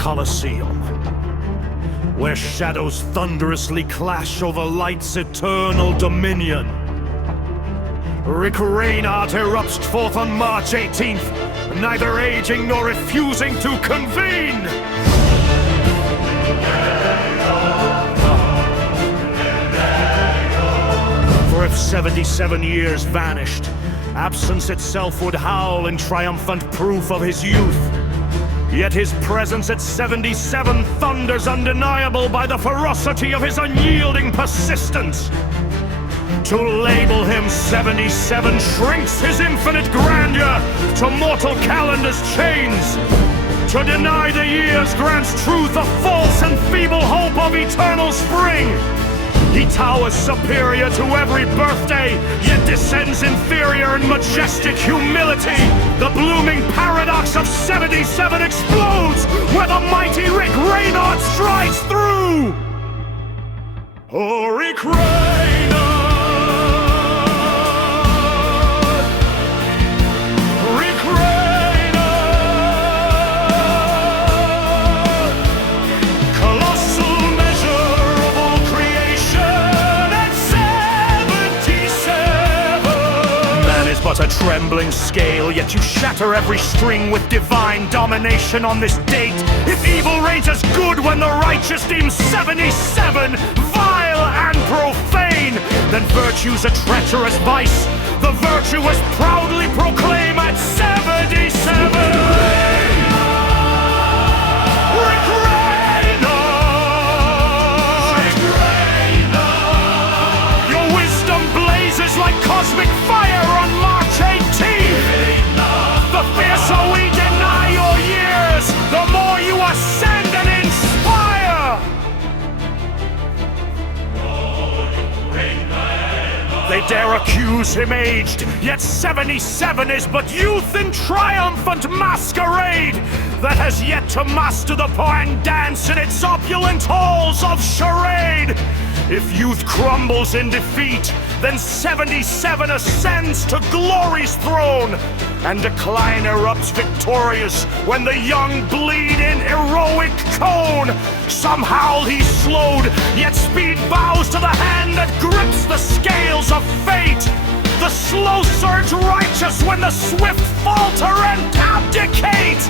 Colosseum, where shadows thunderously clash over light's eternal dominion. Rainard erupts forth on March 18th, neither aging nor refusing to convene! For if 77 years vanished, absence itself would howl in triumphant proof of his youth. Yet his presence at 77 thunders undeniable by the ferocity of his unyielding persistence. To label him 77 shrinks his infinite grandeur to mortal calendar's chains. To deny the years grants truth a false and feeble hope of eternal spring. He towers superior to every birthday, yet descends inferior in majestic humility. The blooming paradox of 77 explodes where the mighty Rainard strides through! Oh, Rainard! But a trembling scale, yet you shatter every string with divine domination on this date. If evil reigns as good when the righteous deem 77 vile and profane, then virtue's a treacherous vice. The virtuous proudly proclaim at 77. Like cosmic fire on March 18th. The fiercer we deny your years, the more you ascend and inspire. They dare accuse him aged, yet 77 is but youth in triumphant masquerade that has yet to master the pan dance in its opulent halls of charade. If youth crumbles in defeat, then 77 ascends to glory's throne, and decline erupts victorious when the young bleed in heroic cone. Somehow he's slowed, yet speed bows to the hand that grips the scales of fate. The slow surge righteous when the swift falter and abdicate.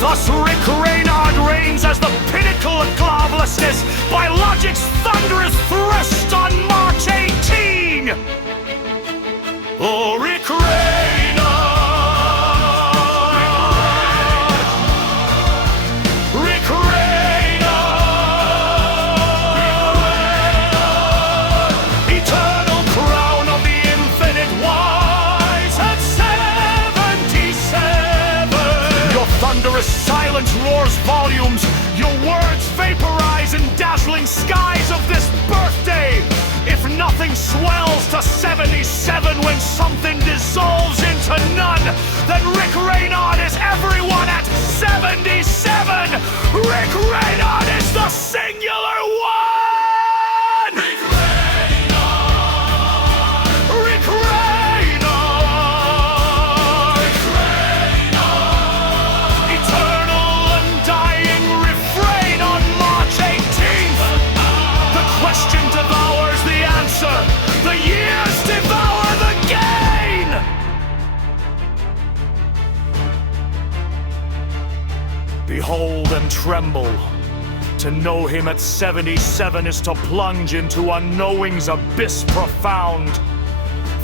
Thus Rainard reigns as the pinnacle of glovelessness by logic's thunderous thrust on March 18! Oh, Rainard! Eternal crown of the infinite wise at 77! Your thunderous silence roars volumes. Your words vaporize in dazzling skies of this birthday. If nothing swells to 77 when something dissolves into none, then Rainard is everyone at 77! Rainard is the singular one! The years devour the gain! Behold and tremble. To know him at 77 is to plunge into unknowing's abyss profound.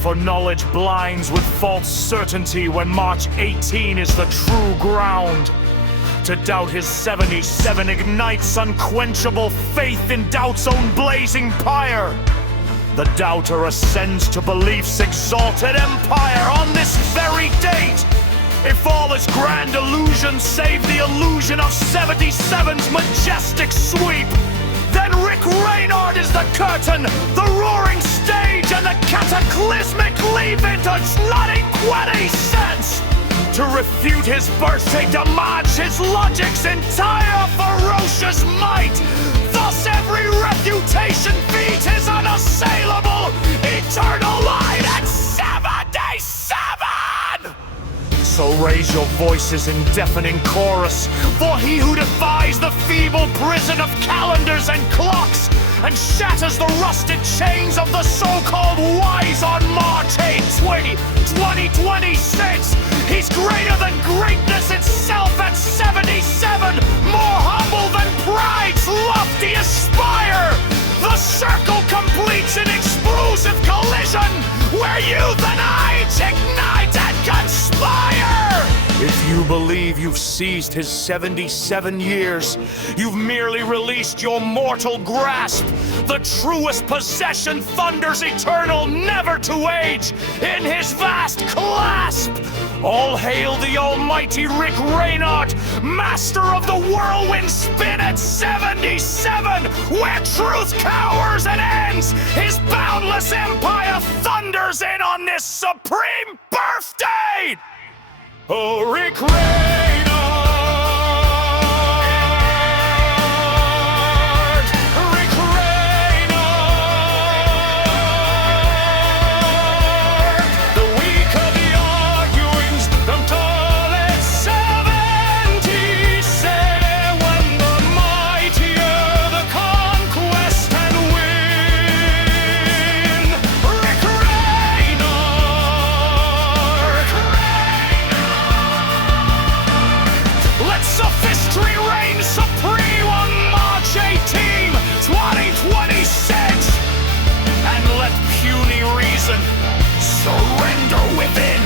For knowledge blinds with false certainty when March 18 is the true ground. To doubt his 77 ignites unquenchable faith in doubt's own blazing pyre. The doubter ascends to belief's exalted empire on this very date. If all is grand illusion save the illusion of 77's majestic sweep, then Rainard is the curtain, the roaring stage, and the cataclysmic leap into slutty sense. To refute his birthday demands his logic's entire ferocious might. Thus every refutation feat is unassailable, eternal light at 77! So raise your voices in deafening chorus for he who defies the feeble prison of calendars and clocks and shatters the rusted chains of the so-called wise on March 8, 2026. He's greater than greatness itself at 77, more humble than pride's loftiest spire. The circle completes an explosive collision where youth and age ignite and conspire. If you believe you've seized his 77 years, you've merely released your mortal grasp. The truest possession thunders eternal, never to age, in his vast clasp. All hail the almighty Rick Rainard, master of the whirlwind spin at 77, where truth cowers and ends, his boundless empire thunders in on this supreme birthday! Oh, Rick Rainard! Rick Rainard! The week of the arguings, them tall at 77, when the mightier the conquest and win. Rick Rainard! Let sophistry reign supreme on March 18, 2026, and let puny reason surrender within.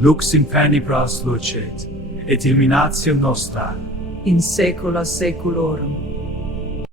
Lux in penibras lucet, et illuminatio nostra. in saecula saeculorum.